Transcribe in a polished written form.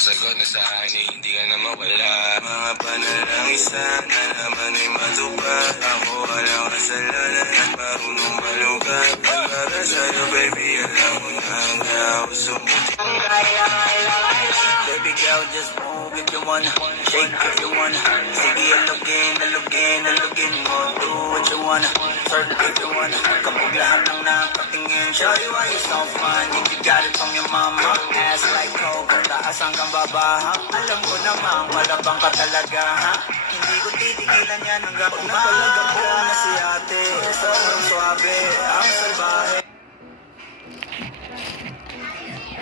masagot na sa akin ay hindi ka na mawala. Mga panalangin sana naman ay matupad. Ako walang kasalanan at marunong malugat. Para sa'yo baby, alam mo na kaya ako sumuti. Baby girl, just move if you wanna, shake if you wanna. Sige, alugin mo, do what you wanna, twerk if you wanna. Kapag lahat ng nakatingin, show you why you so fun. If you got it from your mama, ass like Coke, taas hanggang baba, ha? Alam ko naman, malabang ka talaga, ha? Hindi ko titigilan yan hanggang umaga. Na si ate, sobrang swabe, ang